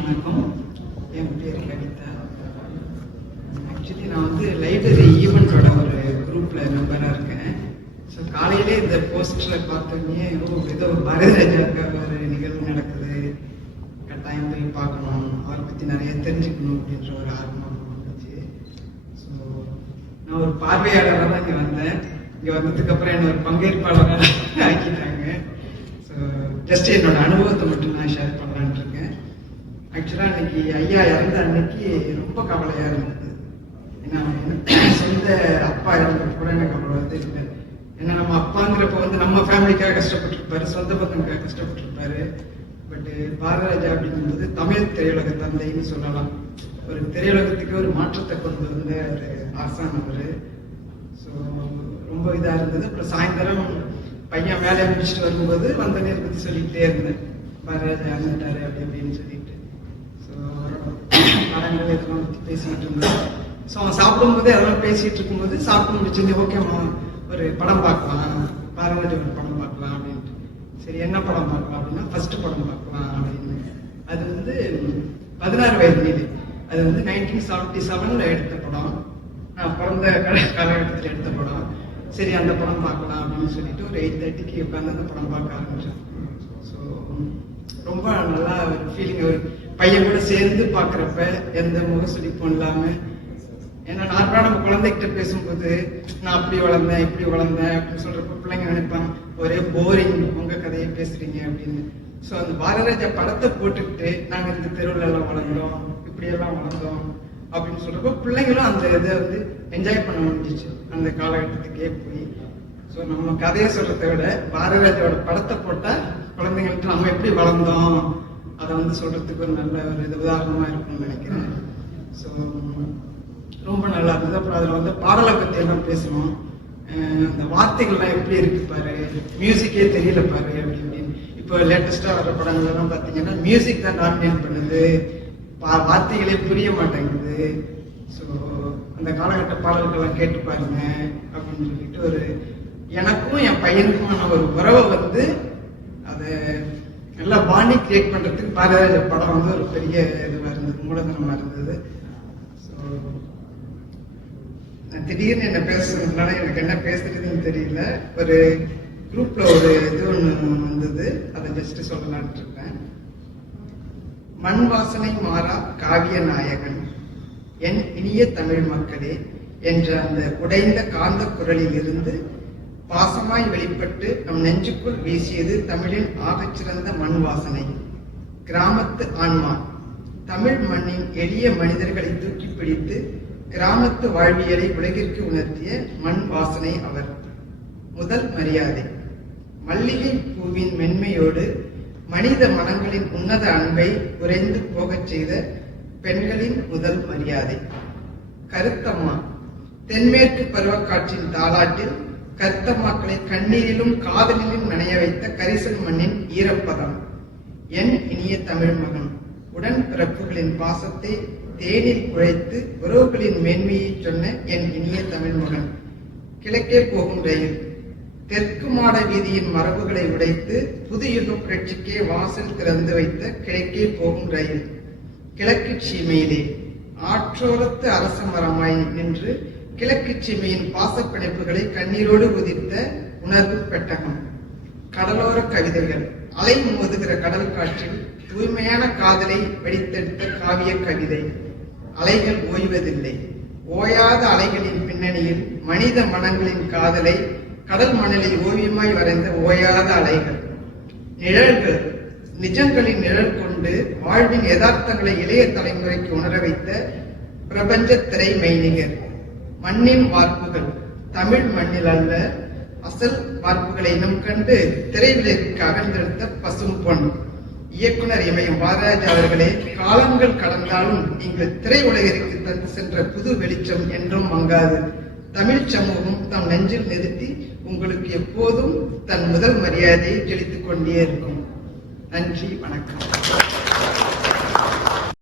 வணக்கம். என் பேர் கவிதா. ஆக்சுவலி நான் லைப்ரரி ஈவெண்ட்டோட ஒரு குரூப்பில் மெம்பராக இருக்கேன். ஸோ காலையிலே இந்த போஸ்டரை பார்த்தோன்னே ஏதோ பாரதிராஜாவுக்காக ஒரு நிகழ்வு நடக்குது, கட்டாயம் போய் பார்க்கணும், அவரை பற்றி நிறைய தெரிஞ்சுக்கணும் அப்படின்ற ஒரு ஆர்வம் வந்துச்சு. ஸோ நான் ஒரு பார்வையாளராக தான் இங்கே வந்தேன். இங்கே வந்ததுக்கப்புறம் என்ன ஒரு பங்கேற்பாளராக ஆக்கிட்டாங்க. ஸோ ஜஸ்ட் என்னோட அனுபவத்தை மட்டும் நான் ஷேர் பண்ணலான்ட்டு இருக்கேன். ஆக்சுவலாக அன்னைக்கு ஐயா இறந்த அன்னைக்கு ரொம்ப கவலையாக இருந்தது. ஏன்னா சொந்த அப்பா இறந்த கூட எனக்கு அவ்வளோ இல்லை. ஏன்னா நம்ம அப்பாங்கிறப்ப நம்ம ஃபேமிலிக்காக கஷ்டப்பட்டுருப்பாரு, சொந்த பந்தனுக்காக கஷ்டப்பட்டுருப்பாரு. பட்டு பாரதிராஜா அப்படிங்கும்போது தமிழ் திரையுலக தந்தைன்னு சொல்லலாம். ஒரு திரையுலகத்துக்கு ஒரு மாற்றத்தை கொண்டு வந்த ஒரு ஆசான் அவர். ஸோ ரொம்ப இதாக இருந்தது. அப்புறம் சாயந்தரம் பையன் வேலையை முடிச்சுட்டு வரும்போது வந்தனே பற்றி சொல்லிக்கிட்டே இருந்தேன், பாரதிராஜா இறந்துட்டாரு அப்படி அப்படின்னு சொல்லிட்டு. ஸோ படங்கள் இதெல்லாம் பற்றி பேசிக்கிட்டு இருந்தேன். ஸோ அவன் சாப்பிடும்போது அதெல்லாம் பேசிகிட்டு இருக்கும்போது சாப்பிட்டு முடிச்சிருந்து ஓகேம்மா ஒரு படம் பார்க்கலாம், பாரதிராஜா ஒரு படம் பார்க்கலாம் அப்படின்ட்டு. சரி என்ன படம் பார்க்கலாம் அப்படின்னா ஃபர்ஸ்ட் படம் பார்க்கலாம் அப்படின்னு. அது 16 வயது மீது. அது 1977 எடுத்த படம். நான் பிறந்த காலகட்டத்தில் எடுத்த படம். சரி அந்த படம் பார்க்கலாம் அப்படின்னு சொல்லிட்டு ஒரு 8:30க்கு உட்காந்து அந்த படம் பார்க்க ஆரம்பிச்சேன். ஸோ ரொம்ப நல்லா ஒரு ஃபீலிங். ஒரு பையன் கூட சேர்ந்து பார்க்குறப்ப எந்த முகசுளிப்பும் இல்லாமல். ஏன்னா நார்மலாக நம்ம குழந்தைகிட்ட பேசும்போது நான் அப்படி வளர்ந்தேன் இப்படி வளர்ந்தேன் அப்படின்னு சொல்றப்ப பிள்ளைங்க நினைப்பாங்க ஒரே போரிங், உங்க கதையை பேசுறீங்க அப்படின்னு. ஸோ அந்த பாரதிராஜா படத்தை போட்டுக்கிட்டு நாங்கள் இந்த தெருவில் எல்லாம் வளர்ந்தோம், இப்படியெல்லாம் வளர்ந்தோம் அப்படின்னு சொல்றப்போ பிள்ளைங்களும் அந்த இதை என்ஜாய் பண்ண முடிஞ்சிச்சு அந்த காலகட்டத்துக்கே போய். ஸோ நம்ம கதையை சொல்றதை விட பாரதிராஜாவோட படத்தை போட்டால் குழந்தைங்கள்ட்ட நம்ம எப்படி வளர்ந்தோம் அதை சொல்றதுக்கு ஒரு நல்ல ஒரு உதாரணமா இருக்கும்னு நினைக்கிறேன். ஸோ ரொம்ப நல்லா இருந்தது. அப்புறம் அதில் பாடலை பற்றி எல்லாம் பேசணும். அந்த வார்த்தைகள்லாம் எப்படி இருக்கு பாரு, மியூசிக்கே தெரியல பாரு அப்படி அப்படின்னு. இப்போ லேட்டஸ்டா வர படங்கள் எல்லாம் பார்த்தீங்கன்னா மியூசிக் தான் டாமினேட் பண்ணுது, வார்த்தைகளே புரிய மாட்டேங்குது. ஸோ அந்த காலகட்ட பாடல்கள்லாம் கேட்டு பாருங்க அப்படின்னு சொல்லிட்டு ஒரு எனக்கும் என் பையனுக்குமான ஒரு உறவை அதை நல்லா பாண்டி கிரியேட் பண்றதுக்கு பாரதிராஜா படம் ஒரு பெரிய இதுவாக இருந்தது, மூலதனமா இருந்தது. ஸோ திடீர்னு என்ன பேசுறதுனால எனக்கு என்ன பேசுறதுன்னு தெரியல. ஒரு குரூப்ல ஒரு இது ஒன்று வந்தது, அதை ஜஸ்ட் சொல்லலான்ட்டு இருக்கேன். மண் வாசனை மாறா காவிய நாயகன் என் இனிய தமிழ் மக்களே என்ற அந்த உடைந்த காந்த குரலில் இருந்து பாசமாய் வெளிப்பட்டு நம் நெஞ்சுக்குள் வீசியது தமிழின் ஆகச்சிறந்த மண் வாசனை. கிராமத்து ஆன்மா தமிழ் மண்ணின் எளிய மனிதர்களை தூக்கி பிடித்து கிராமத்து வாழ்வியலை உலகிற்கு உணர்த்திய மண் வாசனை அவர். முதல் மரியாதை மல்லிகை பூவின் மென்மையோடு மனித மனங்களின் உன்னத அன்பை உறைந்து போகச் செய்த பெண்களின் முதல் மரியாதை. கருத்தம்மா தென்மேற்கு பருவக்காற்றின் தாலாட்டில் கருத்தம்மாக்களை கண்ணீரிலும் காதலிலும் நனைய வைத்த கரிசல் மண்ணின் ஈரப்பதம். என் இனிய தமிழ் மகன் உடன் பிறப்புகளின் பாசத்தை தேனில் குழைத்து உறவுகளின் மேன்மையை சொன்ன என் இனிய தமிழ் மகன். கிழக்கே போகும் ரயில் தெற்கு மாட வீதியின் மரபுகளை உடைத்து புது யுக புரட்சிக்கே வாசல் திறந்து வைத்த கிழக்கே போகும் ரயில். கிழக்கு சீமையிலே ஆற்றோரத்து அரச மரமாய் நின்று கிழக்கு சீமையின் பாசப்பிணைப்புகளை கண்ணீரோடு உதிர்த்த உணர்வு பெட்டகம். கடலோர கவிதைகள் அலை மோதுகிற கடல் காற்றில் தூய்மையான காதலை வெடித்தெடுத்த காவிய கவிதை. அலைகள் ஓய்வதில்லை, ஓயாத அலைகளின் பின்னணியில் மனித மனங்களின் காதலை கடல் மணலில் ஓவியமாய் வரைந்த ஓயாத அலைகள். நிழல்கள் நிஜங்களின் நிழல் கொண்டு வாழ்வின் யதார்த்தங்களை இளைய தலைமுறைக்கு உணர வைத்த பிரபஞ்ச திரை மெய்நிகர். மண்ணின் வார்ப்புகள் தமிழ் மண்ணில் அல்ல அசல் வார்ப்புகளை இனம் கண்டு திரைவிலைக்கு அகழ்ந்தெடுத்த பசும் பொன். இயக்குனர் இமயம் பாரதிராஜா அவர்களே, காலங்கள் கடந்தாலும் நீங்கள் திரையுலகிற்கு தந்து சென்ற புது வெளிச்சம் என்றும் மங்காது. தமிழ் சமூகம் தம் நெஞ்சில் நிறுத்தி உங்களுக்கு எப்போதும் தன் முதல் மரியாதையை செலுத்திக் கொண்டே இருக்கும். நன்றி, வணக்கம்.